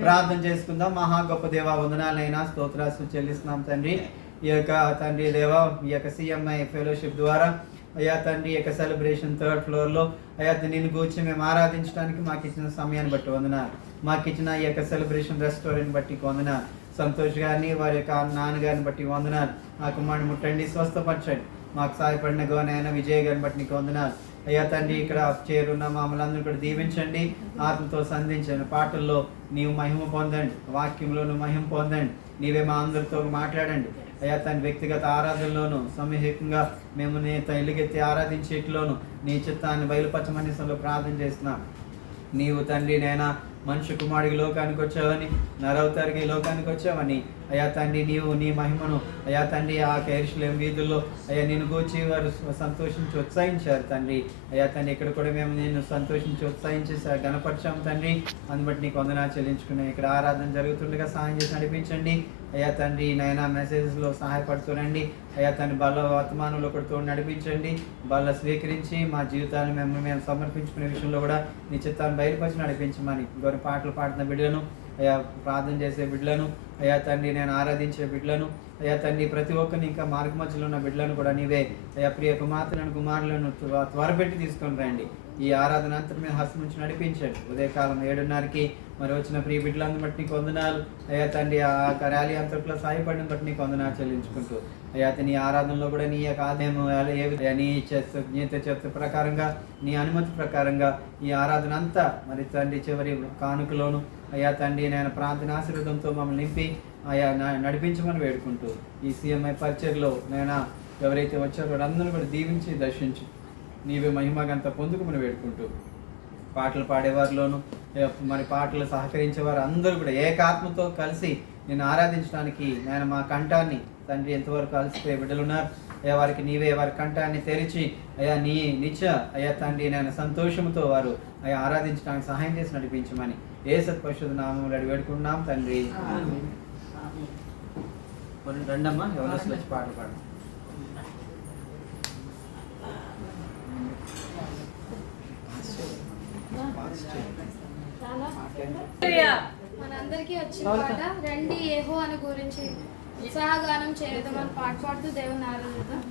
ప్రార్థన చేసుకుందాం. మహా గొప్ప దేవ, వందనాలైనా స్తోత్రాలు చెల్లిస్తున్నాం తండ్రి. ఈ యొక్క తండ్రి దేవ, ఈ యొక్క సిఎంఐ ఫెలోషిప్ ద్వారా అయ్యా తండ్రి యొక్క సెలబ్రేషన్ 3rd ఫ్లోర్లో అయ్యా నిన్ను కూర్చి మేము ఆరాధించడానికి మాకు ఇచ్చిన సమయాన్ని బట్టి వందనాలు. మాకు ఇచ్చిన ఈ యొక్క సెలబ్రేషన్ రెస్టారెంట్ బట్టి వందనాలు. సంతోష్ గారిని వారి యొక్క నాన్నగారిని బట్టి వందనాలు. మా కుమారుని ముట్టండి, స్వస్థపరచండి. మాకు సహాయపడిన గోనైనా విజయ్ గారిని బట్టి నీకు వందనాలు. అయ్యా తండ్రి ఇక్కడ చేరున్న మమ్మల్ని అందరూ కూడా దీవించండి, ఆత్మతో సంధించండి. పాటల్లో నీవు మహిమ పొందండి, వాక్యంలో నువ్వు మహిమ పొందండి. నీవే మా అందరితో మాట్లాడండి. అయ్యా తండ్రి వ్యక్తిగత ఆరాధనలోను సమూహికంగా మేము నీ ఎలుగెత్తి ఆరాధించేట్లోను నీ చిత్తాన్ని బయలుపరచమని ప్రార్థన చేస్తున్నాం. నీవు తండ్రి నైనా మనుష్య కుమారుడికి లోకానికి వచ్చావని, నరవతారికి లోకానికి వచ్చావని అయ్యా తండ్రి నీవు నీ మహిమను అయ్యా తండ్రి ఆ యెరూషలేము వీధుల్లో అయ్యా నిన్ను గూర్చి వారు సంతోషించి ఉత్సాహించారు తండ్రి. అయ్యా తండ్రి ఇక్కడ కూడా మేము నేను సంతోషించి ఉత్సాహించి గణపరిచాము తండ్రి. అందుబట్టి నీకు వందనాలు చెల్లించుకున్నాం. ఇక్కడ ఆరాధన జరుగుతుండగా సహాయం చేసి నడిపించండి. అయ్యా తండ్రి నైనా మెసేజెస్లో సహాయపడుతుండండి. అయ్యా తండ్రి బల వర్తమానంలో కూడా తోడు నడిపించండి. బల స్వీకరించి మా జీవితాన్ని మేము సమర్పించుకునే విషయంలో కూడా నీ చిత్తాన్ని బయలుపరిచి నడిపించమని గొర్రె పాటలు పాడుతున్న బిడ్డలను, అయ్యా ప్రార్థన చేసే బిడ్డలను, అయ్యా తండ్రి నేను ఆరాధించే బిడ్డలను, అయ్యా తండ్రి ప్రతి ఒక్కరిని ఇంకా మార్గ మధ్యలో ఉన్న బిడ్డలను కూడా నీవే అయ్యా ప్రియ కుమార్తెలను కుమారులను త్వరపెట్టి తీసుకొని రండి. ఈ ఆరాధన అంతా మీద హస్తం నుంచి నడిపించండి. ఉదయకాలం 7:30కి మరి వచ్చిన ప్రియ బిడ్డలను బట్టి నీకు వందనాలు. అయ్యా తండ్రి ఆ ర్యాలీ అంతట్లో సాయపడిన బట్టి నీకు వందనాలు చెల్లించుకుంటూ అయ్యా నీ ఆరాధనలో కూడా నీ యొక్క ఆదాయము నీ చేత ప్రకారంగా నీ అనుమతి ప్రకారంగా ఈ ఆరాధన అంతా మరి తండ్రి చివరి కానుకలోను అయ్యా తండ్రి నేను ప్రార్థన ఆశీర్వాదంతో మమ్మల్ని నింపి అయ్యా నడిపించమని వేడుకుంటూ ఈ సిఎంఐ పరిచర్లో నేను ఎవరైతే వచ్చారో వారందరూ కూడా దీవించి దర్శించు నీవే మహిమగంత పొందుకుమని వేడుకుంటూ పాటలు పాడేవారిలోను మరి పాటలు సహకరించేవారు అందరూ కూడా ఏకాత్మతో కలిసి నేను ఆరాధించడానికి నేను మా కంఠాన్ని తండ్రి ఎంతవరకు కలిసిపోయే బిడ్డలు ఉన్నారు. అయ్యా వారికి నీవే వారి కంఠాన్ని తెరిచి అయ్యా నీ నిత్య అయ్యా తండ్రి నేను సంతోషంతో వారు అయ్యా ఆరాధించడానికి సహాయం చేసి నడిపించమని యేసు పరిశుద్ధ నామములో అడిగి వేడుకుంటున్నాం తండ్రి. రండమ్మా ఎవరు వచ్చి పాటలు పాడు. మనందరికీ వచ్చిన పాట రండి యెహోవాను గురించి ఉత్సాహగానం చేద్దామని పాట పాడుతూ దేవుని ఆరాధిద్దాం.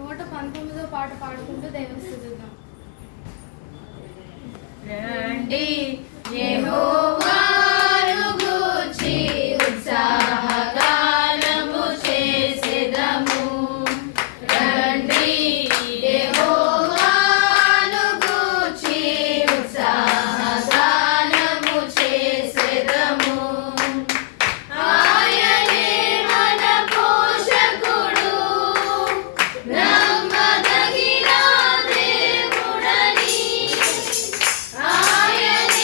119వ పాట పాడుకుంటూ దేవుని స్తుతిద్దాం. రండి యెహోవాను గూర్చి ఉత్సాహగానము చేసెదము. రండి యెహోవాను గూర్చి ఉత్సాహగానము చేసెదము. ఆయనే మన పోషకుడు, నమ్మదగిన దేవుడని. ఆయనే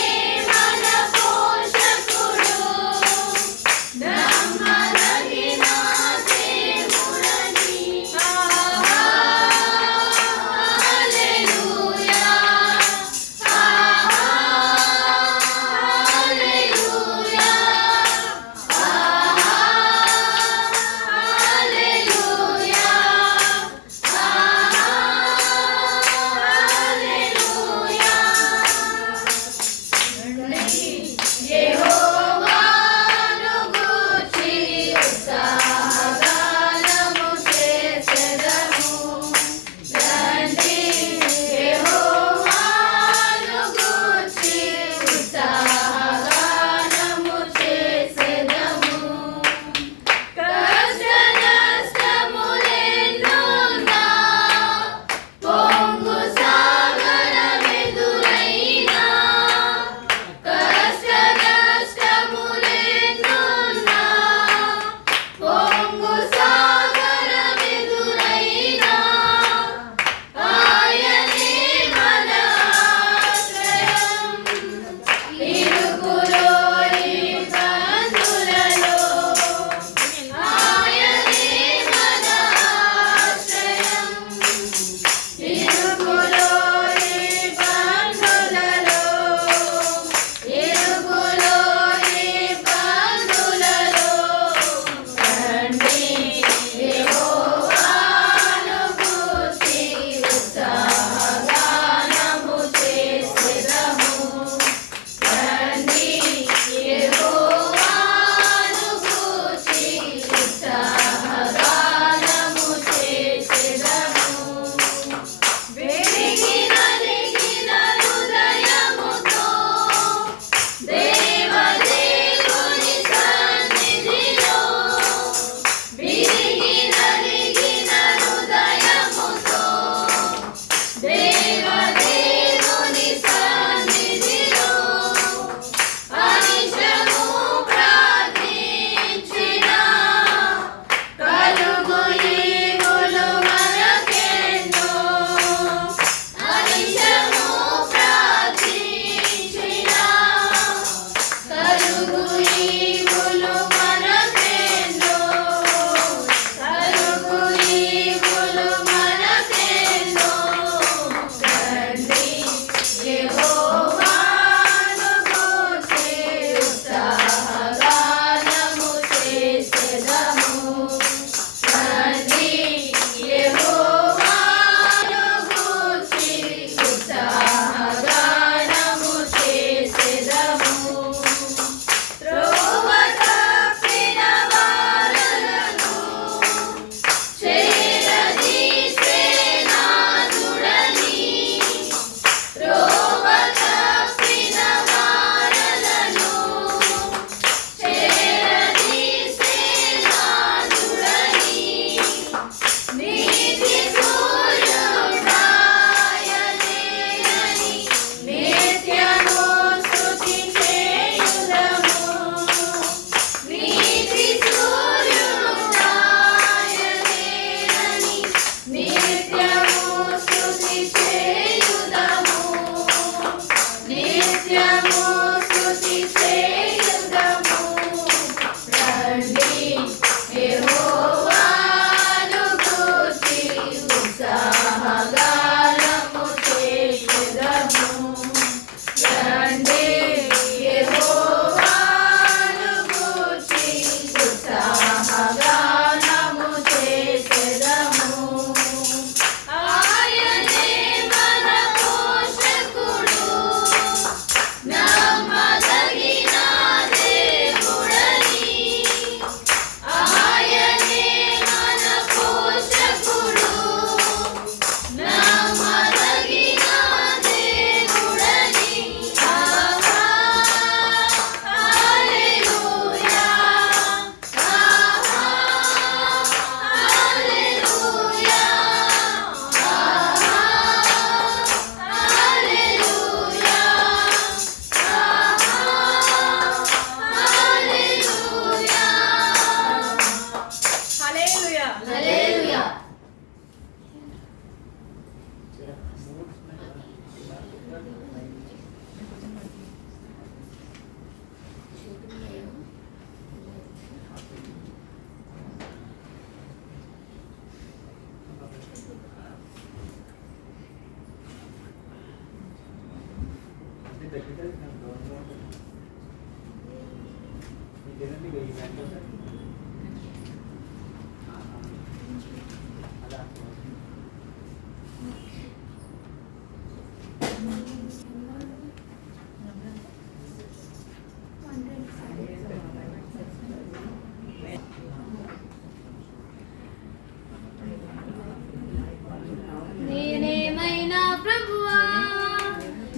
నేనేమైనా ప్రభువా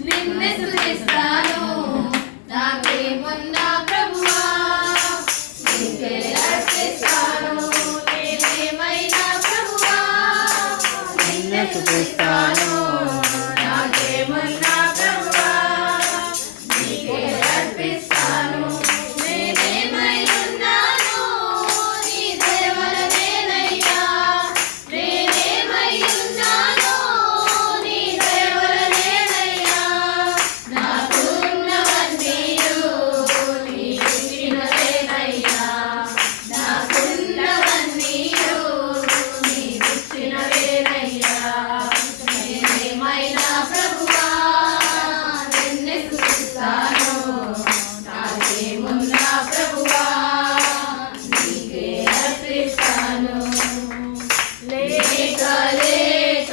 నిన్నే స్తుతిస్తాను నాకేమున్నా ప్రభువా నీకే అర్పిస్తాను నేనేమైనా ప్రభువా నిన్నే స్తుతిస్తాను నాకేమున్నా ప్రభువా నీకే అర్పిస్తాను నేనేమై ఉన్నాను నీ దయవలనేనయ్యా నేనేమై ఉన్నాను నీ దయవలనేనయ్యా నాకున్నవన్నీయు నీవిచ్చినవేనయ్యా నాకున్నవన్నీయు నీవిచ్చినవేనయ్యా నేనేమైనా ప్రభువా నిన్నే స్తుతిస్తాను నాకేమున్నా ప్రభువా నీకే అర్పిస్తాను లేక లేక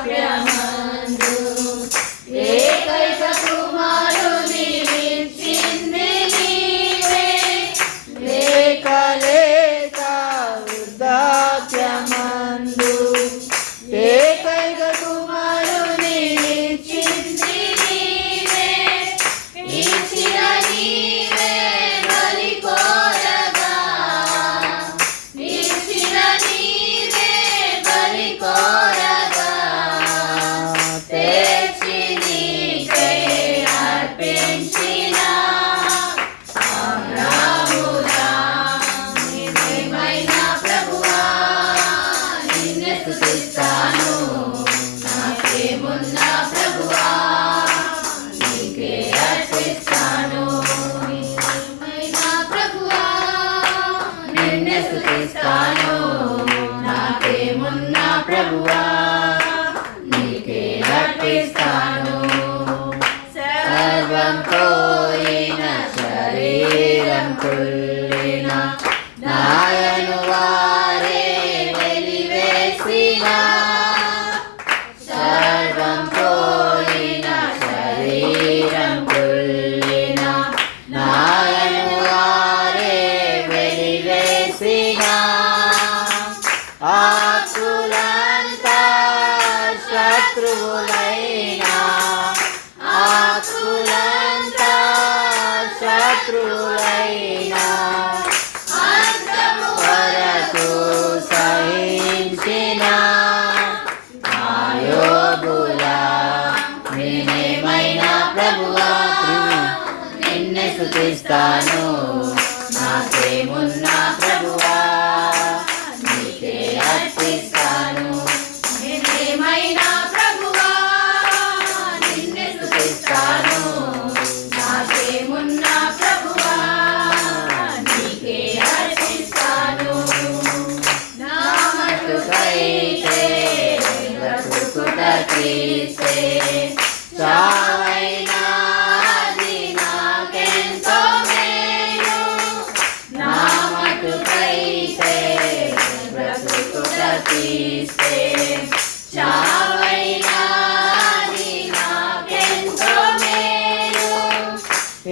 వృద్ధాప్యమందు ఏకైక కుమారుని ఇచ్చింది నీవే లేక లేక వృద్ధాప్యమందు ఏకైక కుమారుని ఇచ్చింది నీవే ఇచ్చిన నీవే బలి కోరగా ఇచ్చిన నీవే బలి కోరగా తెచ్చి నీకై అర్పించిన అబ్రాములా నేనేమైనా ప్రభువా నిన్నే స్తుతిస్తాను నాకేమున్నా ప్రభువా నీకే అర్పిస్తాను నేనేమైనా ప్రభువా నిన్నే స్తుతిస్తాను నాకేమున్నా ప్రభువా నీకే అర్పిస్తాను సర్వం పోయిన శరీరం కుళ్ళిన నాయను వారే వెలివేసిన సర్వం పోయిన శరీరం కుళ్ళిన నాయను వారే వెలివేసిన ఆకులంతా శత్రువులైనా ఆకులంతా శత్రువులైనా అంతము వరకు సహించిన ఆయోగులా నేనేమైనా ప్రభువా నిన్నే స్తుతిస్తాను నాకేమున్నా ప్రభువా నీకే అర్పిస్తాను నేనేమైనా ప్రభువా నిన్నే స్తుతిస్తాను నాకేమున్నా ప్రభువా నీకే అర్పిస్తాను నా మటుకైతే బ్రతుకుట క్రీస్తే చావైనా అది నాకెంతో మేలు నా మటుకైతే బ్రతుకుట క్రీస్తే చావైనా అది నాకెంతో మేలు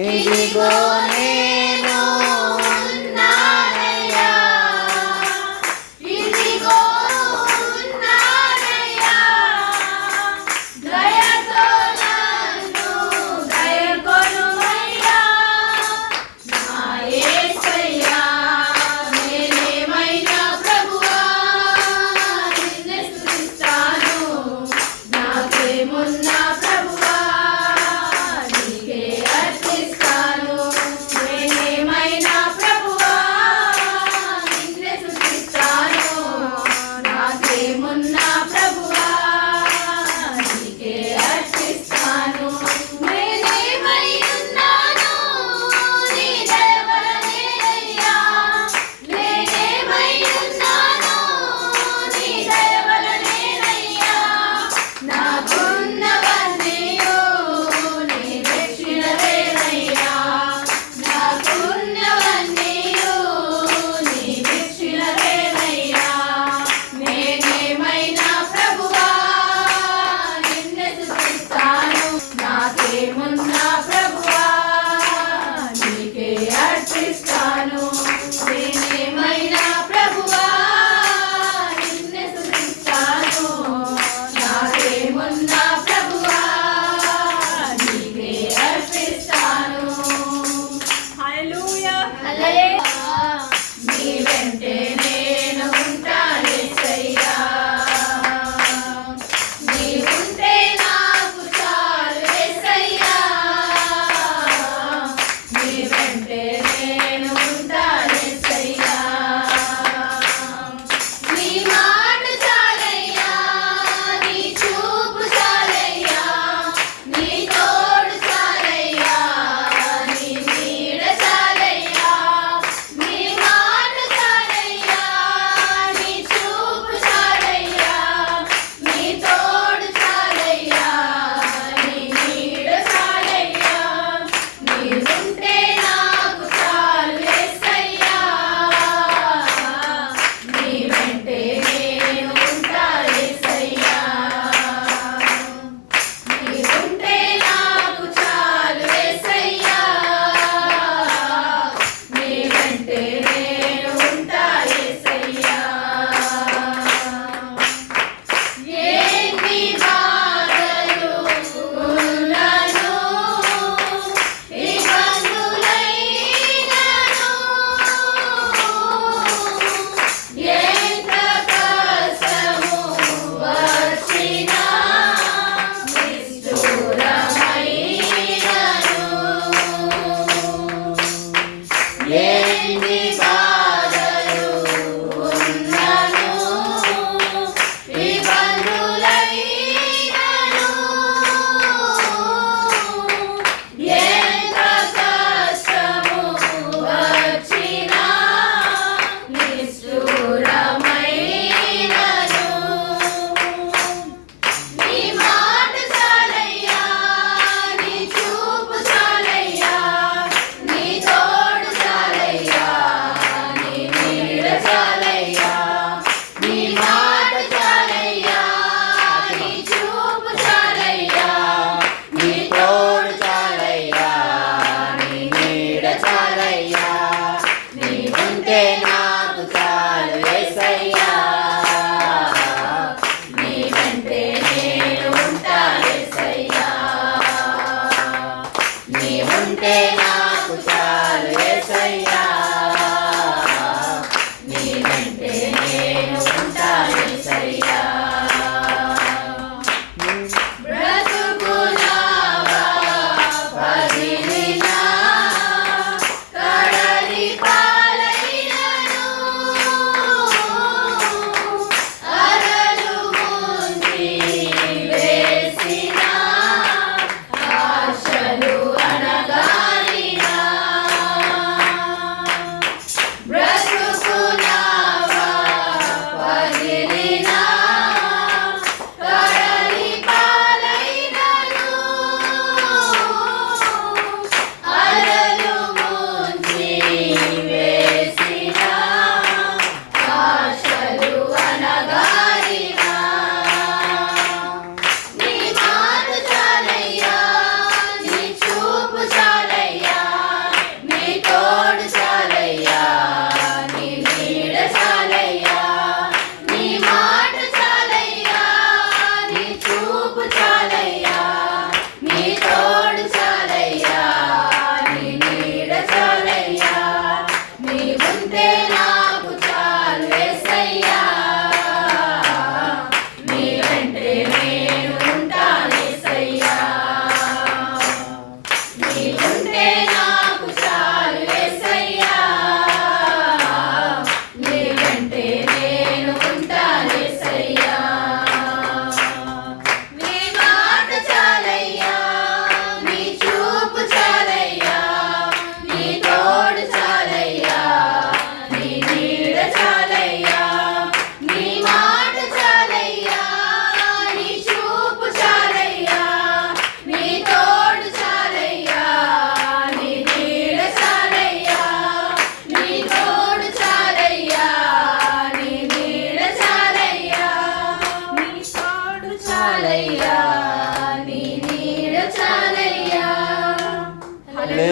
ఇదిగో నేను ఉన్నానయ్యా ఇదిగో ఉన్నానయ్యా దయతో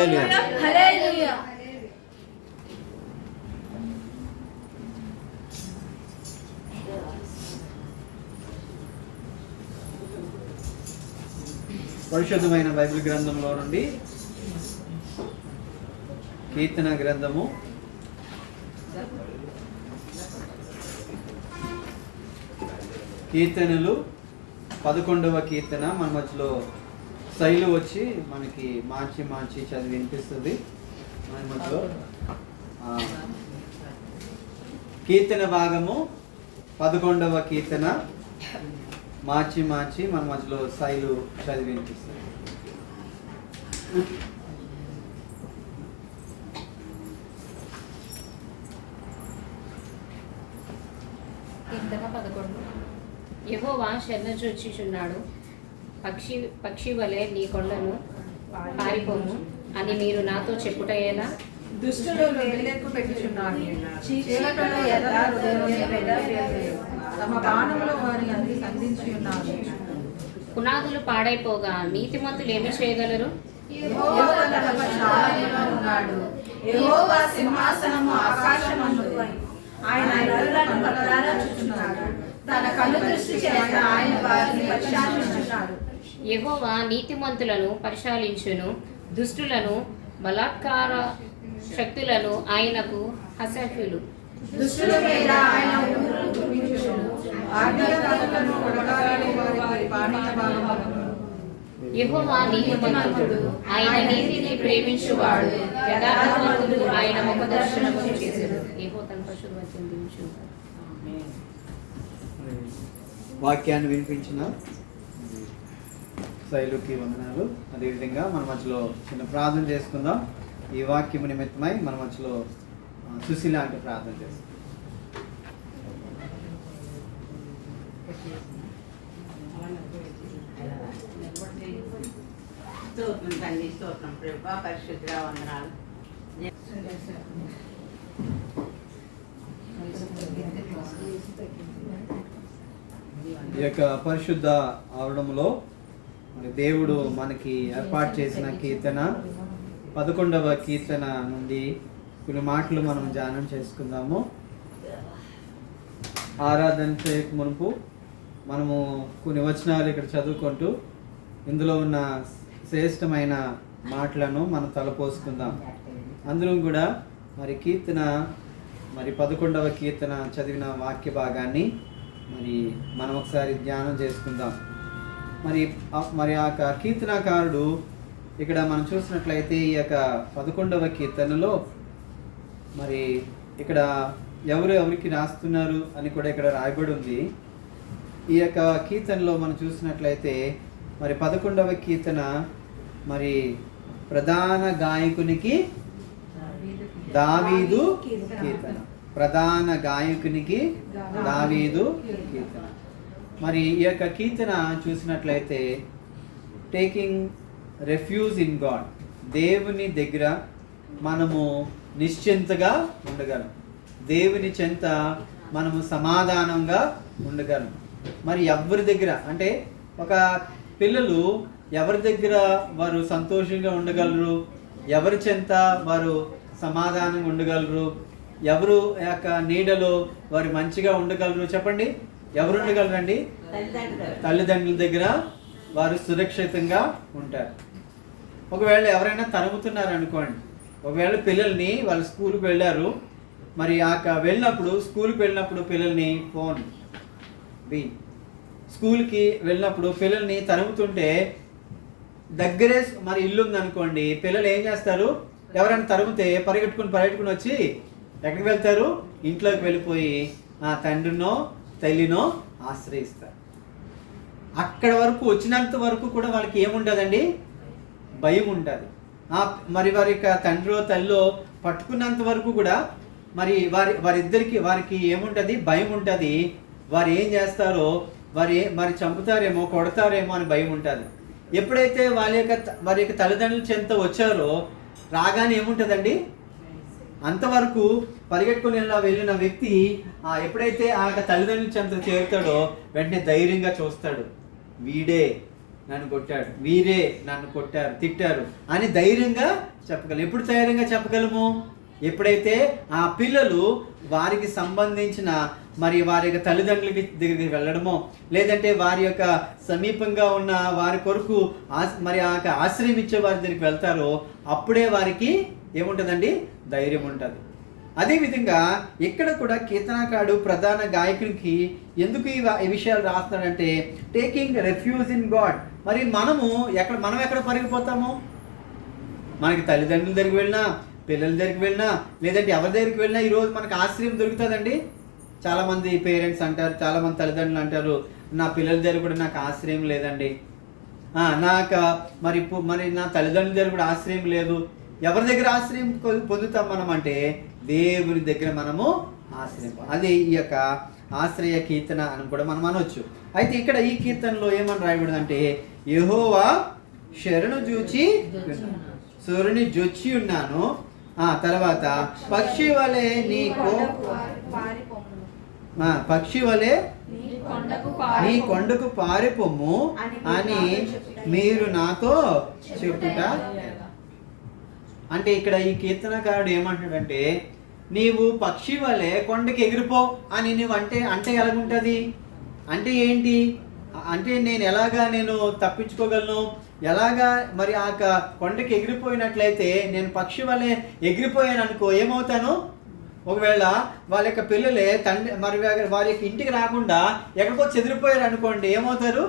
హల్లెలూయా. హల్లెలూయా. పరిశుద్ధమైన బైబిల్ గ్రంథంలో నుండి కీర్తన గ్రంథము కీర్తనలు 11వ కీర్తన మన మధ్యలో శైలు వచ్చి మనకి మార్చి చదివి వినిపిస్తుంది. మన మధ్యలో కీర్తన భాగము 11వ కీర్తన మార్చి మన మధ్యలో శైలు చదివి వినిపిస్తుంది. కీర్తన 11. యెహోవా శరణుజొచ్చుచున్నాడు, పక్షి వలె నీ కొండను పారిపోము అని మీరు నాతో చెప్పుటయేలా. దుష్టులు వేళ్ళెక్కు పెట్టుచున్నారు, చీకటిలో ఎర్ర హృదయములు పెద్దవేయులు, తమ బాణములు వారి అందు సంధించి ఉన్నారు. పునాదులు పాడైపోగా నీతిమంతులు ఏమి చేయగలరు? యెహోవా తన పశ్చాత్తాపంలో ఉన్నాడు. యెహోవా సింహాసనము ఆకాశమందు, ఆయన ఇతరులను కనులారా చూచున్నాడు. తన కళ్ళు దృష్టి చేత ఆయన వారిని పరిశీలించున్నాడు. యెహోవా నీతిమంతులను పరిశీలించును, దుష్టులను బలాత్కార శక్తులను ఆయనకు అసహ్యులు. దుష్టుల మీద ఆయన ఉగ్రతను చూపించును, ఆజ్ఞాకారులను కొడగాలని వారికి పానీయ భాగమగును. యెహోవా నీతిమంతుడు, ఆయన నీతిని ప్రేమించువాడు, యథార్థవంతుడు ఆయన ముఖ దర్శనము చేసెను. యెహోవా తన పరిశుద్ధ వాక్యం దీవించును. వాక్యాన్ని వినిపించిన శైలుకి వందనాలు. అదేవిధంగా మన మధ్యలో చిన్న ప్రార్థన చేసుకుందాం. ఈ వాక్యము నిమిత్తమై మన మధ్యలో సుశీల అంటే ప్రార్థన చేస్తాం. స్తోత్రం తండ్రి, స్తోత్రం ప్రభా, పరిశుద్ధుడా వందనాలు. ఈ యొక్క పరిశుద్ధ ఆవరణంలో మరి దేవుడు మనకి ఏర్పాటు చేసిన కీర్తన 11వ కీర్తన నుండి కొన్ని మాటలు మనం ధ్యానం చేసుకుందాము. ఆరాధన చేయక మునుపు మనము కొన్ని వచనాలు ఇక్కడ చదువుకుంటూ ఇందులో ఉన్న శ్రేష్టమైన మాటలను మనం తలపోసుకుందాం. అందరం కూడా మరి కీర్తన 11వ కీర్తన చదివిన వాక్య భాగాన్ని మరి మనం ఒకసారి ధ్యానం చేసుకుందాం. మరి ఆ కీర్తనాకారుడు ఇక్కడ మనం చూసినట్లయితే ఈ యొక్క 11వ కీర్తనలో మరి ఇక్కడ ఎవరికి రాస్తున్నారు అని కూడా ఇక్కడ రాయబడి ఉంది. ఈ యొక్క కీర్తనలో మనం చూసినట్లయితే మరి 11వ కీర్తన మరి ప్రధాన గాయకునికి దావీదు కీర్తన. ప్రధాన గాయకునికి దావీదు కీర్తన. మరి ఈ యొక్క కీర్తన చూసినట్లయితే టేకింగ్ రెఫ్యూజ్ ఇన్ గాడ్, దేవుని దగ్గర మనము నిశ్చింతగా ఉండగలం, దేవుని చెంత మనము సమాధానంగా ఉండగలం. మరి ఎవరి దగ్గర అంటే ఒక పిల్లలు ఎవరి దగ్గర వారు సంతోషంగా ఉండగలరు, ఎవరి చెంత వారు సమాధానంగా ఉండగలరు, ఎవరు యొక్క నీడలో వారు మంచిగా ఉండగలరు చెప్పండి? ఎవరు ఉండగలరండి? తల్లిదండ్రుల దగ్గర వారు సురక్షితంగా ఉంటారు. ఒకవేళ ఎవరైనా తరుముతున్నారు అనుకోండి, ఒకవేళ పిల్లల్ని వాళ్ళు స్కూల్కి వెళ్ళారు, మరి స్కూల్కి వెళ్ళినప్పుడు పిల్లల్ని స్కూల్కి వెళ్ళినప్పుడు పిల్లల్ని తరుముతుంటే దగ్గరే మరి ఇల్లు ఉందనుకోండి, పిల్లలు ఏం చేస్తారు? ఎవరైనా తరిమితే పరిగెట్టుకుని వచ్చి ఎక్కడికి వెళ్తారు? ఇంట్లోకి వెళ్ళిపోయి ఆ తండ్రినో తల్లినో ఆశ్రయిస్తారు. అక్కడ వరకు వచ్చినంత వరకు కూడా వాళ్ళకి ఏముండదండి? భయం ఉంటుంది. మరి వారి యొక్క తండ్రో తల్లో పట్టుకున్నంత వరకు కూడా మరి వారికి ఏముంటుంది? భయం ఉంటుంది. వారు ఏం చేస్తారో మరి చంపుతారేమో, కొడతారేమో అని భయం ఉంటుంది. ఎప్పుడైతే వారి యొక్క తల్లిదండ్రుల చెంత వచ్చారో రాగానే ఏముంటుందండి? అంతవరకు పరిగెట్టుకుని వెళ్ళిన వ్యక్తి ఎప్పుడైతే ఆ తల్లిదండ్రుల చెంత చేరుతాడో వెంటనే ధైర్యంగా చూస్తాడు, వీడే నన్ను కొట్టాడు, వీరే నన్ను కొట్టారు, తిట్టారు అని ధైర్యంగా చెప్పగలం. ఎప్పుడు ధైర్యంగా చెప్పగలము? ఎప్పుడైతే ఆ పిల్లలు వారికి సంబంధించిన మరి వారి యొక్క తల్లిదండ్రులకి దగ్గరికి వెళ్ళడమో, లేదంటే వారి యొక్క సమీపంగా ఉన్న వారి కొరకు మరి ఆ ఆశ్రయం ఇచ్చే వారి దగ్గరికి వెళ్తారో అప్పుడే వారికి ఏముంటుందండి? ధైర్యం ఉంటుంది. అదేవిధంగా ఇక్కడ కూడా కీర్తనకారుడు ప్రధాన గాయకునికి ఎందుకు ఈ విషయాలు రాస్తున్నాడంటే టేకింగ్ రెఫ్యూజ్ ఇన్ గాడ్. మరి మనం ఎక్కడ పరిగిపోతాము? మనకి తల్లిదండ్రుల దగ్గరికి వెళ్ళినా, పిల్లల దగ్గరికి వెళ్ళినా, లేదంటే ఎవరి దగ్గరికి వెళ్ళినా ఈరోజు మనకు ఆశ్రయం దొరుకుతుందండి. చాలామంది పేరెంట్స్ అంటారు, చాలామంది తల్లిదండ్రులు అంటారు, నా పిల్లల దగ్గర కూడా నాకు ఆశ్రయం లేదండి, నాకు మరి నా తల్లిదండ్రుల దగ్గర కూడా ఆశ్రయం లేదు. ఎవరి దగ్గర ఆశ్రయం పొందుతాం మనం అంటే దేవుని దగ్గర మనము ఆశ్రయం. అది ఈ యొక్క ఆశ్రయ కీర్తన అని కూడా మనం అనవచ్చు. అయితే ఇక్కడ ఈ కీర్తనలో ఏమని రాయబడింది అంటే యెహోవా శరణు జొచ్చి ఉన్నాను. తర్వాత పక్షి వలె నీ కొండకు పారిపోము అని మీరు నాతో చెప్పుట. అంటే ఇక్కడ ఈ కీర్తనకారుడు ఏమంటాడంటే నీవు పక్షి వలె కొండకి ఎగిరిపో అని నువ్వు అంటే ఎలాగుంటుంది? అంటే ఏంటి? అంటే నేను తప్పించుకోగలను? ఎలాగా? మరి ఆ కొండకి ఎగిరిపోయినట్లయితే నేను పక్షి వలె ఎగిరిపోయాను అనుకో, ఏమవుతాను? ఒకవేళ వాళ్ళ యొక్క పిల్లలే మరి వారి యొక్క ఇంటికి రాకుండా ఎక్కడికో చెదిరిపోయారు అనుకోండి, ఏమవుతారు?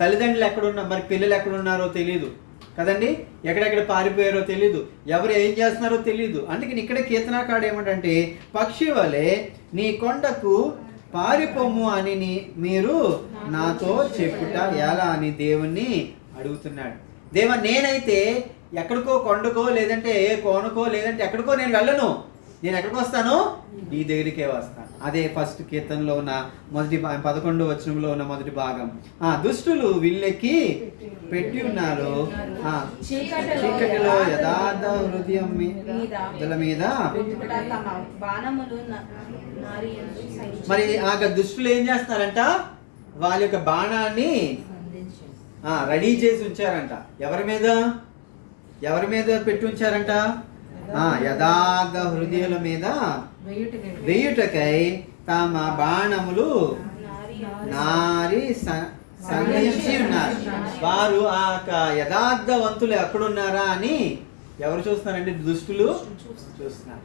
తల్లిదండ్రులు ఎక్కడున్నారు, మరి పిల్లలు ఎక్కడున్నారో తెలియదు కదండి, ఎక్కడెక్కడ పారిపోయారో తెలీదు, ఎవరు ఏం చేస్తున్నారో తెలీదు. అందుకని ఇక్కడ కీర్తనకారుడు ఏమంటే పక్షి వలె నీ కొండకు పారిపోము అని మీరు నాతో చెప్పుట ఎలా అని దేవుణ్ణి అడుగుతున్నాడు. దేవా, నేనైతే ఎక్కడికో కొండకో లేదంటే కోనకో లేదంటే ఎక్కడికో నేను వెళ్ళను, నేను ఎక్కడికి వస్తాను? నీ దగ్గరికే వస్తాను. అదే ఫస్ట్ కీర్తనలో ఉన్న 11వ వచనంలో ఉన్న మొదటి భాగం. దుష్టులు విల్లెక్కి పెట్టి ఉన్నారు, చీకటిలో యథార్థ హృదయం మీద. మరి ఆ దుష్టులు ఏం చేస్తున్నారంట? వాళ్ళ యొక్క బాణాన్ని రెడీ చేసి ఉంచారంట. ఎవరి మీద పెట్టి ఉంచారంట? యథార్థ హృదయాల మీద వేయుటకై తమ బాణములు నారి సంధించి ఉన్నారు. వారు ఆ యథార్థవంతులు ఎక్కడున్నారా అని ఎవరు చూస్తున్నారంటే దుష్టులు చూస్తున్నారు.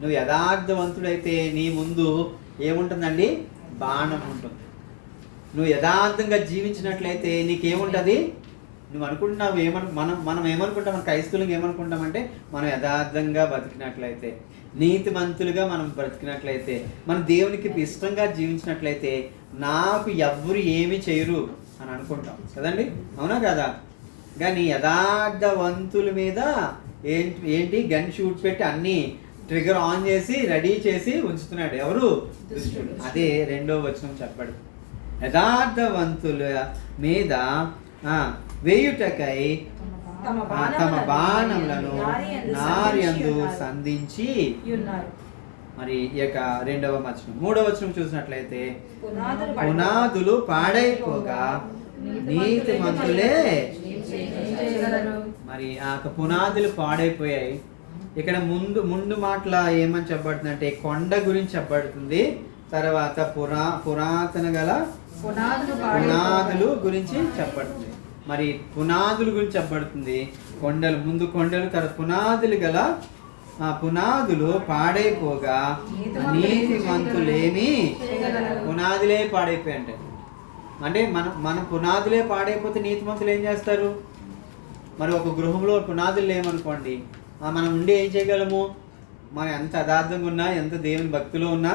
నువ్వు యథార్థవంతుడైతే నీ ముందు ఏముంటుందండి? బాణం ఉంటుంది. నువ్వు యథార్థంగా జీవించినట్లయితే నీకేముంటుంది? నువ్వు అనుకుంటున్నావు మనం ఏమనుకుంటాం? మన క్రైస్తవులకు ఏమనుకుంటామంటే మనం యథార్థంగా బతికినట్లయితే, నీతిమంతులుగా మనం బ్రతికినట్లయితే, మన దేవునికి ఇష్టంగా జీవించినట్లయితే నాకు ఎవ్వరు ఏమి చేయరు అని అనుకుంటాం కదండి, అవునా కదా? కానీ యథార్థవంతుల మీద ఏంటి గన్ షూట్ పెట్టి అన్ని ట్రిగర్ ఆన్ చేసి రెడీ చేసి ఉంచుతున్నాడు. ఎవరు? దుష్టుడు. అదే 2వ వచనం చెప్పాడు, యథార్థవంతుల మీద వేయుటకై తమ బాణములను నార్యందు సంధించి ఉన్నారు. మరి ఈ యొక్క 2వ వచనం 3వ వచనం చూసినట్లయితే పునాదులు పాడైపోగా నీతిమంతులే. మరి ఆ పునాదులు పాడైపోయాయి. ఇక్కడ ముందు మాటల ఏమని చెప్పబడుతుంది అంటే కొండ గురించి చెప్పబడుతుంది. తర్వాత పురాతన గల పునాదులు గురించి చెప్పబడుతుంది. మరి పునాదుల గురించి చెప్పబడుతుంది. ముందు కొండలు, తర్వాత పునాదులు గల పునాదులు పాడైపోగా నీతిమంతులేమి. పునాదులే పాడైపోయాయి అంటే మన పునాదులే పాడైపోతే నీతిమంతులు ఏం చేస్తారు? మరి ఒక గృహంలో పునాదులు లేమనుకోండి, మనం ఉండి ఏం చేయగలము? మనం ఎంత యథార్థంగా ఉన్నా, ఎంత దేవుని భక్తిలో ఉన్నా,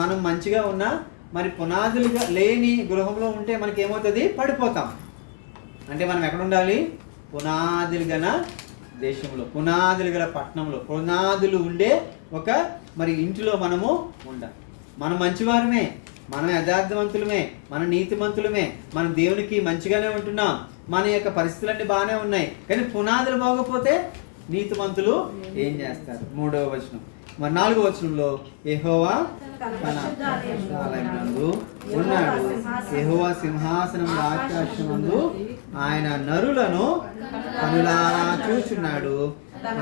మనం మంచిగా ఉన్నా, మరి పునాదులుగా లేని గృహంలో ఉంటే మనకి ఏమవుతుంది? పడిపోతాం. అంటే మనం ఎక్కడ ఉండాలి? పునాదులు గల దేశంలో, పునాదులు గల పట్టణంలో, పునాదులు ఉండే ఒక మరి ఇంటిలో మనము ఉండాలి. మనం మంచివారమే, మనం యథార్థవంతులమే, మన నీతిమంతులమే, మనం దేవునికి మంచిగానే ఉంటున్నాం, మన యొక్క పరిస్థితులన్నీ బాగానే ఉన్నాయి. కానీ పునాదులు బాగోపోతే నీతిమంతులు ఏం చేస్తారు? 3వ వచనం, మరి 4వ వచనంలో యెహోవా తన ఆలయమందు ఉన్నాడు, యెహోవా సింహాసనం ఆకాశమందు ఆయన నరులను కనులారా చూచున్నాడు, తన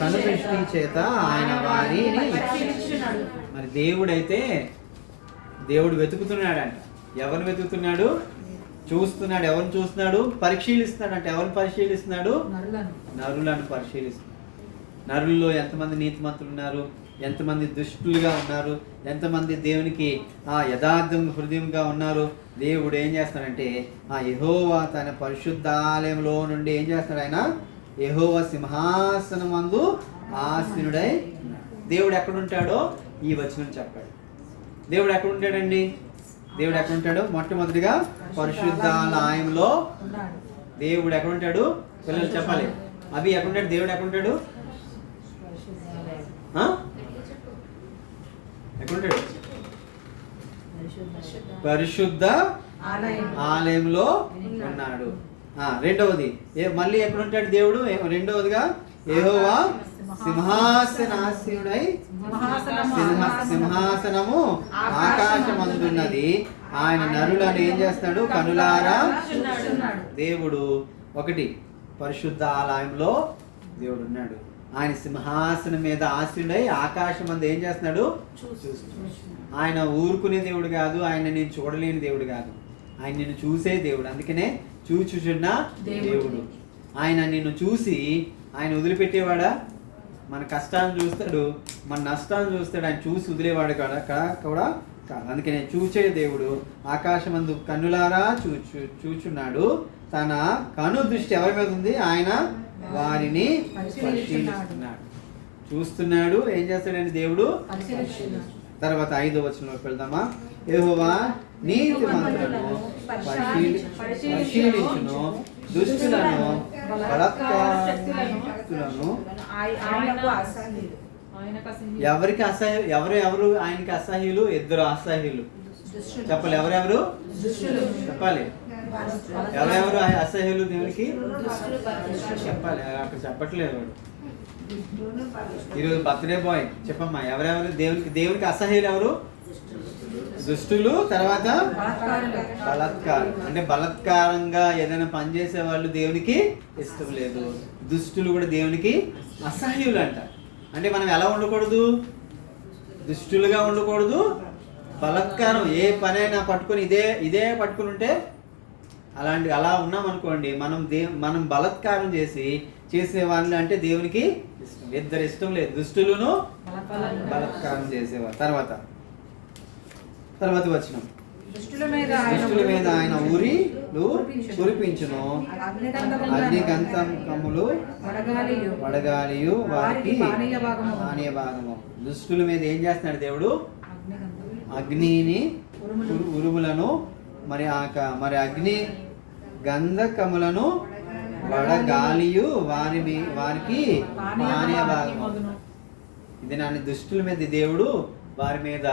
కనుదృష్టి చేత ఆయన వారిని. మరి దేవుడు వెతుకుతున్నాడంట. ఎవరిని వెతుకుతున్నాడు? చూస్తున్నాడు. ఎవరిని చూస్తున్నాడు? పరిశీలిస్తున్నాడు. అంటే ఎవరిని పరిశీలిస్తున్నాడు? నరులను పరిశీలిస్తున్నాడు. నరుల్లో ఎంతమంది నీతిమంతులు ఉన్నారు, ఎంతమంది దుష్టులుగా ఉన్నారు, ఎంతమంది దేవునికి యథార్థం హృదయంగా ఉన్నారు. దేవుడు ఏం చేస్తాడంటే యెహోవా తన పరిశుద్ధాలయంలో నుండి ఏం చేస్తాడు? ఆయన యెహోవా సింహాసనమందు ఆసీనుడై. దేవుడు ఎక్కడుంటాడో ఈ వచనం చెప్పాడు. దేవుడు ఎక్కడుంటాడండి? దేవుడు ఎక్కడుంటాడు? మొట్టమొదటిగా పరిశుద్ధాలయంలో దేవుడు ఎక్కడుంటాడు? పిల్లలు చెప్పాలి. అవి ఎక్కడుంటాడు? దేవుడు ఎక్కడుంటాడు? ఎక్కడుంటాడు? పరిశుద్ధ ఆలయంలో ఉన్నాడు. రెండవది మళ్ళీ ఎక్కడుంటాడు దేవుడు? రెండవదిగా యెహోవా సింహాసనాసీనుడై, సింహాసనము ఆకాశమందున్నది, ఆయన నరులను ఏం చేస్తాడు? కనులారా. దేవుడు ఒకటి పరిశుద్ధ ఆలయంలో దేవుడు ఉన్నాడు. ఆయన సింహాసనం మీద ఆసీనుడై ఆకాశం అందు ఏం చేస్తున్నాడు? ఆయన ఊరుకునే దేవుడు కాదు, ఆయన నేను చూడలేని దేవుడు కాదు, ఆయన నిన్ను చూసే దేవుడు. అందుకనే చూచుచున్న దేవుడు. ఆయన నిన్ను చూసి ఆయన వదిలిపెట్టేవాడా? మన కష్టాన్ని చూస్తాడు, మన నష్టాన్ని చూస్తాడు. ఆయన చూసి వదిలేవాడు కూడా కాదు. అందుకనే చూచే దేవుడు ఆకాశమందు కన్నులారా చూచున్నాడు. తన కను దృష్టి ఎవరి మీద ఉంది? ఆయన వారిని పరిశీలిస్తున్నాడు, చూస్తున్నాడు. ఏం చేస్తాడండి దేవుడు? తర్వాత 5వ వచనంలోకి వెళ్దామా? యెహోవా నీతిమంతులను పరిశీలించును, దుష్టులను బలాత్కారులను. ఎవరికి అసహ్యం? ఎవరు ఆయనకి అసహ్యులు? 2 అసహ్యులు. చెప్పాలి. ఎవరెవరు చెప్పాలి? ఎవరెవరు అసహ్యులు దేవునికి? చెప్పాలి. అక్కడ చెప్పట్లేదు వాడు. ఈరోజు బర్త్డే బాయ్ చెప్పమ్మా. ఎవరెవరు దేవునికి అసహ్యులు? ఎవరు? దుష్టులు. తర్వాత బలాత్కారం. అంటే బలాత్కారంగా ఏదైనా పని చేసే వాళ్ళు దేవునికి ఇష్టం లేదు. దుష్టులు కూడా దేవునికి అసహ్యులు అంట. అంటే మనం ఎలా ఉండకూడదు? దుష్టులుగా ఉండకూడదు. బలాత్కారం ఏ పనైనా పట్టుకొని ఇదే పట్టుకుని ఉంటే అలా ఉన్నాం అనుకోండి, మనం బలాత్కారం చేసే వాళ్ళు అంటే దేవునికి ఇష్టం. 2 ఇష్టం లేదు, దుష్టులను బలాత్కారం చేసేవారు. తర్వాత వచనం, దుష్టుల మీద ఆయన ఊరిలు కురిపించును, అగ్నిగంధకములు వడగాలియు వారికి పానీయ భాగము. దుష్టుల మీద ఏం చేస్తున్నాడు దేవుడు? అగ్నిని, ఉరుములను, మరి అగ్ని గంధకములను వడగాలియు వారికి పానీయ భాగము. ఇది నాని దుష్టుల మీద దేవుడు వారి మీద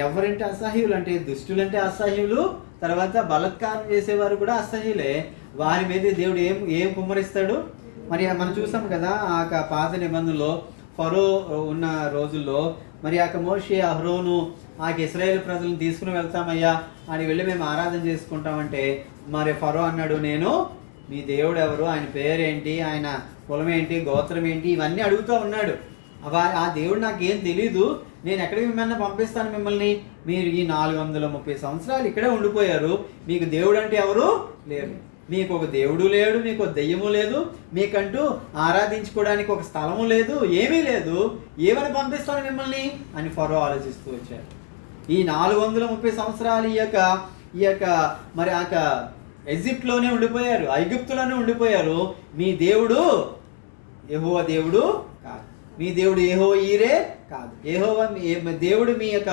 ఎవరంటే అసహ్యులు అంటే దుష్టులంటే అసహ్యులు. తర్వాత బలాత్కారం చేసేవారు కూడా అసహ్యులే. వారి మీద దేవుడు ఏం కుమ్మరిస్తాడు? మరి మనం చూసాం కదా ఆ పాత నిబంధనలో ఫరో ఉన్న రోజుల్లో మరి మోషే అహరోను ఇశ్రాయేలు ప్రజలను తీసుకుని వెళ్తామయ్యా అని వెళ్ళి మేము ఆరాధన చేసుకుంటామంటే మరి ఫరో అన్నాడు, నేను మీ దేవుడు ఎవరు, ఆయన పేరేంటి, ఆయన కులం ఏంటి, గోత్రం ఏంటి, ఇవన్నీ అడుగుతూ ఉన్నాడు. ఆ దేవుడు నాకేం తెలీదు, నేను ఎక్కడికి మిమ్మల్ని పంపిస్తాను, మిమ్మల్ని మీరు ఈ 430 సంవత్సరాలు ఇక్కడే ఉండిపోయారు, మీకు దేవుడు అంటే ఎవరు లేరు, మీకు ఒక దేవుడు లేడు, మీకు ఒక దెయ్యము లేదు, మీకంటూ ఆరాధించుకోవడానికి ఒక స్థలము లేదు, ఏమీ లేదు, ఏమని పంపిస్తాను మిమ్మల్ని అని ఫరో ఆలోచిస్తూ వచ్చారు. ఈ 430 సంవత్సరాలు ఈ యొక్క మరి ఎజిప్ట్లోనే ఉండిపోయారు, ఐగుప్తులోనే ఉండిపోయారు. మీ దేవుడు యెహోవా దేవుడు కాదు, మీ దేవుడు యెహోవా ఈరే కాదు, యెహోవా దేవుడు మీ యొక్క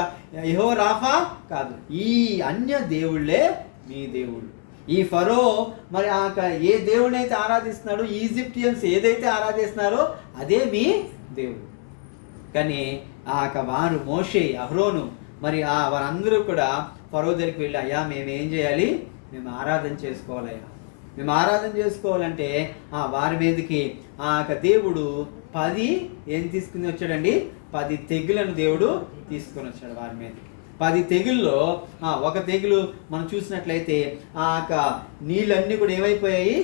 యెహోవా రాఫా కాదు, ఈ అన్య దేవుళ్ళే మీ దేవుడు. ఈ ఫరో మరి ఏ దేవుడినైతే ఆరాధిస్తున్నాడో, ఈజిప్టియన్స్ ఏదైతే ఆరాధిస్తున్నారో అదే మీ దేవుడు. కానీ వారు మోషే అహరోను మరి వారందరూ కూడా ఫరో దగ్గరికి వెళ్ళి, అయ్యా మేమేం చేయాలి, మేము ఆరాధన చేసుకోవాలయ్యా, మేము ఆరాధన చేసుకోవాలంటే వారి మీదకి ఆ యొక్క దేవుడు 10 ఏం తీసుకుని వచ్చాడండి? 10 తెగులను దేవుడు తీసుకొని వచ్చాడు వారి మీదకి. 10 తెగుల్లో ఒక తెగులు మనం చూసినట్లయితే ఆ యొక్క నీళ్ళన్నీ కూడా ఏమైపోయాయి?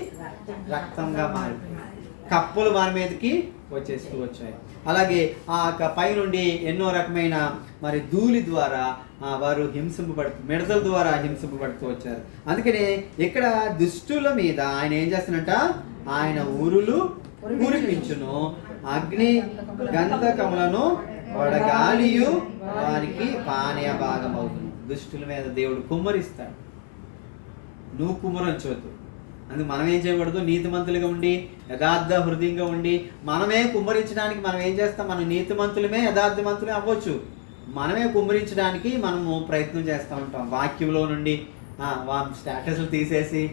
రక్తంగా మారిపోయాయి. కప్పలు వారి మీదకి వచ్చేస్తూ వచ్చాయి. అలాగే ఆ యొక్క పై నుండి ఎన్నో రకమైన మరి ధూళి ద్వారా వారు మిడతల ద్వారా హింసింపబడుతూ వచ్చారు. అందుకనే ఇక్కడ దుష్టుల మీద ఆయన ఏం చేస్తున్నట్ట? ఆయన ఊరులు కురిపించును, అగ్ని గంధకములను వడగాలియు వారికి పానీయ భాగం అవుతుంది. దుష్టుల మీద దేవుడు కుమ్మరిస్తాడు. నువ్వు కుమ్మరించవద్దు. అందుకు మనం ఏం చేయకూడదు? నీతిమంతులుగా ఉండి యథార్థ హృదయంగా ఉండి మనమే కుమ్మరించడానికి మనం ఏం చేస్తాం? మనం నీతిమంతులమే యథార్థమంతులే అవ్వచ్చు. మనమే కుమ్మరించడానికి మనము ప్రయత్నం చేస్తూ ఉంటాం. వాక్యంలో నుండి వాళ్ళ స్టేటస్లు తీసేసి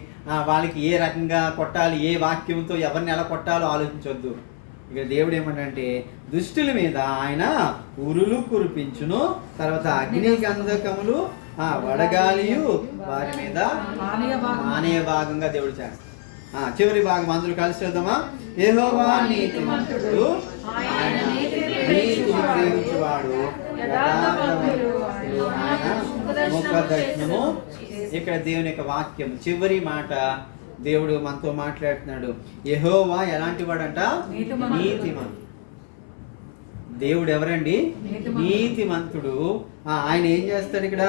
వాళ్ళకి ఏ రకంగా కొట్టాలి, ఏ వాక్యంతో ఎవరిని ఎలా కొట్టాలో ఆలోచించవద్దు. ఇక దేవుడు ఏమంటే దుష్టుల మీద ఆయన ఉరులు కురిపించును, తర్వాత అగ్ని గంధకములు వడగాలియు వారి మీద మానవ భాగంగా దేవుడు చేస్తాడు. చివరి భాగం అందరూ కలిసి చూద్దామా? యెహోవా నీతిమంతుడు, ఆయన నీతిని ప్రేమించువాడు, ఆయన ముఖదర్శనము. ఇక్కడ దేవుని యొక్క వాక్యం చివరి మాట దేవుడు మనతో మాట్లాడుతున్నాడు. యెహోవా ఎలాంటి వాడంట? నీతిమంతుడు. దేవుడు ఎవరండి? నీతిమంతుడు. ఆయన ఏం చేస్తాడు ఇక్కడ?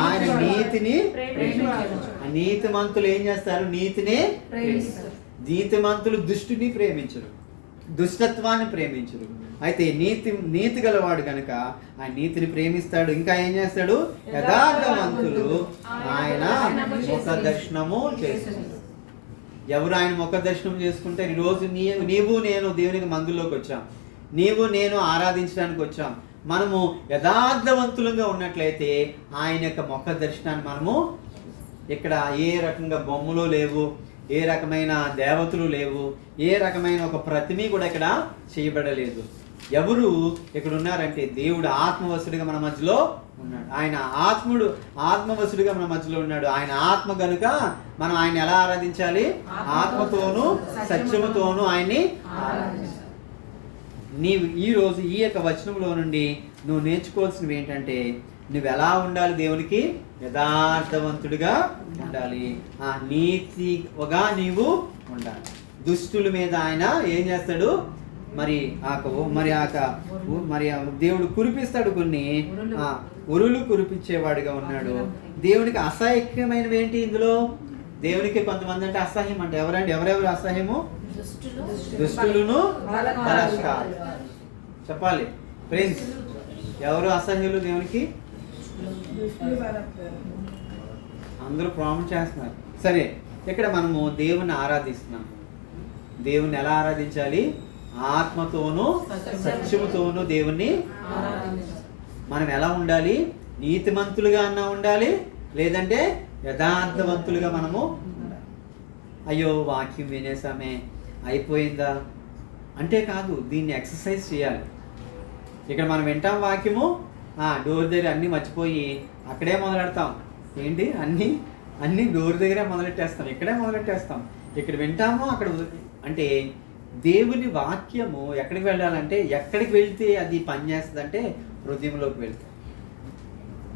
ఆయన నీతిని నీతిమంతులు ఏం చేస్తారు? నీతిని నీతిమంతులు దుష్టుని ప్రేమించరు, దుష్టత్వాన్ని ప్రేమించరు. అయితే నీతి గలవాడు కనుక ఆయన నీతిని ప్రేమిస్తాడు. ఇంకా ఏం చేస్తాడు? యథార్థవంతులు ఆయన ముఖ దర్శనము చేస్తారు. ఎవరు ఆయన ముఖ దర్శనం చేసుకుంటే? ఈరోజు నీవు నేను దేవునికి మందులోకి వచ్చాం, నీవు నేను ఆరాధించడానికి వచ్చాం. మనము యథార్థవంతులుగా ఉన్నట్లయితే ఆయన యొక్క ముఖ దర్శనాన్ని మనము ఇక్కడ ఏ రకంగా బొమ్మలు లేవు, ఏ రకమైన దేవతలు లేవు, ఏ రకమైన ఒక ప్రతిమ కూడా ఇక్కడ చేయబడలేదు. ఎవరు ఇక్కడ ఉన్నారంటే దేవుడు ఆత్మవశుడిగా మన మధ్యలో ఉన్నాడు. ఆయన ఆత్మవశుడిగా మన మధ్యలో ఉన్నాడు. ఆయన ఆత్మ కనుక మనం ఆయన ఎలా ఆరాధించాలి? ఆత్మతోనూ సత్యముతోనూ ఆయన్ని ఆరాధించాలి. నీవు ఈరోజు ఈ యొక్క వచనంలో నుండి నువ్వు నేర్చుకోవాల్సినవి ఏంటంటే నువ్వు ఎలా ఉండాలి? దేవునికి యథార్థవంతుడిగా ఉండాలి, నీతిగా నీవు ఉండాలి. దుష్టుల మీద ఆయన ఏం చేస్తాడు? మరి దేవుడు కురిపిస్తాడు. కొన్ని ఉరులు కురిపించేవాడిగా ఉన్నాడు. దేవునికి అసహ్యమైనవి ఏంటి ఇందులో? దేవునికి కొంతమంది అంటే అసహ్యం అంటే ఎవరండి? ఎవరెవరు అసహ్యము? దుష్టులను బలత్కారులు. చెప్పాలి ఫ్రెండ్స్, ఎవరు అసహ్యులు దేవునికి? అందరూ ప్రామిస్ చేస్తున్నారు. సరే, ఇక్కడ మనము దేవుని ఆరాధిస్తున్నాం. దేవుని ఎలా ఆరాధించాలి? ఆత్మతోనూ సత్యముతోనూ దేవుణ్ణి. మనం ఎలా ఉండాలి? నీతిమంతులుగా అన్నా ఉండాలి, లేదంటే యథార్థవంతులుగా మనము ఉండాలి. అయ్యో వాక్యం వినేసామే అయిపోయిందా అంటే కాదు, దీన్ని ఎక్సర్సైజ్ చేయాలి. ఇక్కడ మనం వింటాం వాక్యము, డోర్ దగ్గర అన్నీ మర్చిపోయి అక్కడే మొదలెడతాం. ఏంటి అన్నీ డోర్ దగ్గరే మొదలెట్టేస్తాం, ఇక్కడే మొదలెట్టేస్తాం. ఇక్కడ వింటాము, అక్కడ అంటే దేవుని వాక్యము ఎక్కడికి వెళ్ళాలంటే, ఎక్కడికి వెళ్తే అది పనిచేస్తుంది అంటే హృదయంలోకి వెళ్తే.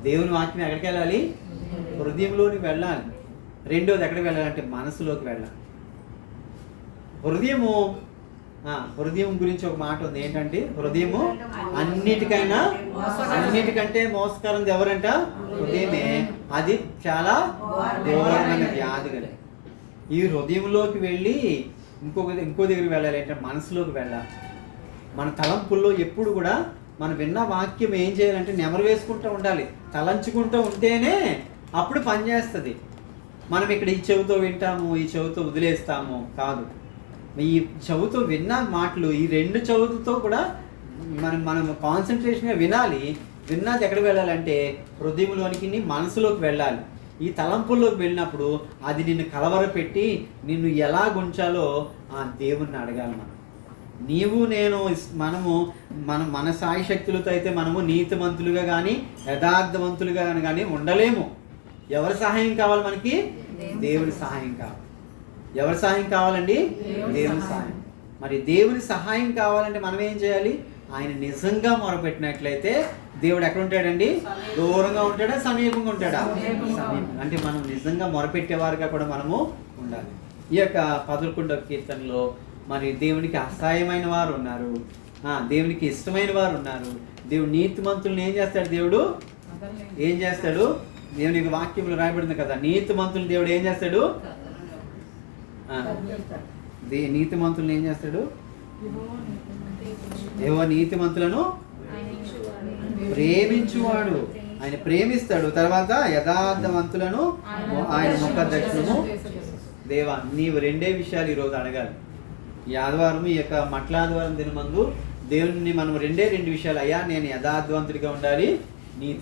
దేవుని వాక్యం ఎక్కడికి వెళ్ళాలి? హృదయంలోకి వెళ్ళాలి. రెండోది ఎక్కడికి వెళ్ళాలంటే మనసులోకి వెళ్ళాలి. హృదయం గురించి ఒక మాట ఉంది. ఏంటంటే హృదయము అన్నిటికంటే మోసకరంది ఎవరంట? హృదయమే. అది చాలా ఘోరమైన వ్యాధి గల. ఈ హృదయంలోకి వెళ్ళి ఇంకో దగ్గరికి వెళ్ళాలి అంటే మనసులోకి వెళ్ళాలి. మన తలంపుల్లో ఎప్పుడు కూడా మనం విన్న వాక్యం ఏం చేయాలంటే నెమరు వేసుకుంటూ ఉండాలి, తలంచుకుంటూ ఉంటేనే అప్పుడు పనిచేస్తుంది. మనం ఇక్కడ ఈ చెవితో వింటాము, ఈ చెవితో వదిలేస్తాము కాదు. ఈ చెవుతో విన్న మాటలు ఈ రెండు చెవులతో కూడా మనం కాన్సన్ట్రేషన్గా వినాలి. విన్నది ఎక్కడికి వెళ్ళాలంటే హృదయంలోనికి, మనసులోకి వెళ్ళాలి. ఈ తలంపుల్లోకి వెళ్ళినప్పుడు అది నిన్ను కలవరపెట్టి నిన్ను ఎలా గుంచాలో ఆ దేవుణ్ణి అడగాలి. నీవు నేను మన సాయి శక్తులతో అయితే మనము నీతిమంతులుగా కానీ యథార్థవంతులుగా కానీ ఉండలేము. ఎవరి సహాయం కావాలి మనకి? దేవుని సహాయం కావాలి. ఎవరి సహాయం కావాలండి? దేవుని సహాయం. మరి దేవుని సహాయం కావాలంటే మనం ఏం చేయాలి? ఆయన నిజంగా మొరపెట్టినట్లయితే దేవుడు ఎక్కడ ఉంటాడండి? దూరంగా ఉంటాడా, సమీపంగా ఉంటాడా? సమీపం. అంటే మనం నిజంగా మొరపెట్టేవారుగా కూడా మనము ఉండాలి. ఈ యొక్క 11వ కీర్తనలో మరి దేవునికి అసహాయమైన వారు ఉన్నారు, దేవునికి ఇష్టమైన వారు ఉన్నారు. దేవుడు నీతిమంతులను ఏం చేస్తాడు? దేవుడు ఏం చేస్తాడు? దేవుని యొక్క వాక్యంలో రాయబడింది కదా, నీతిమంతులు దేవుడు ఏం చేస్తాడు? నీతిమంతులను ఏం చేస్తాడు? ఏవో నీతిమంతులను ప్రేమించువాడు, ఆయన ప్రేమిస్తాడు. తర్వాత యథార్థవంతులను ఆయన ముఖ దర్శనము. దేవా, నీవు రెండే విషయాలు ఈరోజు అడగాలి. ఈ ఆదివారం, ఈ యొక్క మట్ల ఆదివారం దినమందు దేవుని మనం రెండు విషయాలు. అయ్యా, నేను యథార్థవంతుడిగా ఉండాలి,